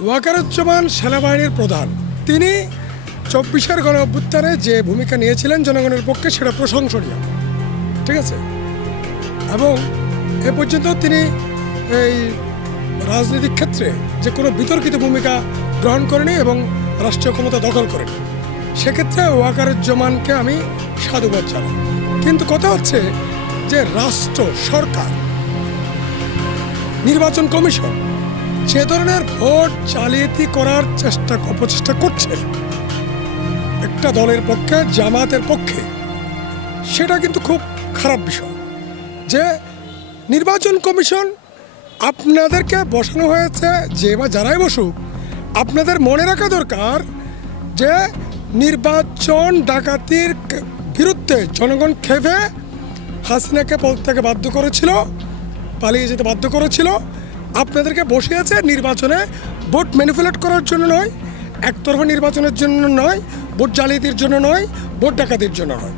ওয়াকারুজ্জামান সেনাবাহিনীর প্রধান, তিনি 24-এর গণ অভ্যুত্থানে যে ভূমিকা নিয়েছিলেন জনগণের পক্ষে সেটা প্রশংসনীয়, ঠিক আছে। এবং এ পর্যন্ত তিনি এই রাজনৈতিক ক্ষেত্রে যে কোনো বিতর্কিত ভূমিকা গ্রহণ করেনি এবং রাষ্ট্রীয় ক্ষমতা দখল করেনি। সেক্ষেত্রে ওয়াকারুজ্জামানকে আমি সাধুবাদ জানাই। কিন্তু কথা হচ্ছে যে রাষ্ট্র, সরকার, নির্বাচন কমিশন যে ধরনের ভোট জালিয়াতি করার অপচেষ্টা করছে একটা দলের পক্ষে, জামাতের পক্ষে, সেটা কিন্তু খুব খারাপ বিষয়। যে নির্বাচন কমিশন আপনাদেরকে বসানো হয়েছে, যে বা যারাই বসুক, আপনাদের মনে রাখা দরকার যে নির্বাচন ডাকাতির বিরুদ্ধে জনগণ ক্ষেপে হাসিনাকে পদত্যাগে বাধ্য করেছিল, পালিয়ে যেতে বাধ্য করেছিল। আপনাদেরকে বসিয়েছে নির্বাচনে ভোট ম্যানিপুলেট করার জন্য নয়, একতরফা নির্বাচনের জন্য নয়, ভোট জালিয়াতির জন্য নয়, ভোট ডাকাতির জন্য নয়।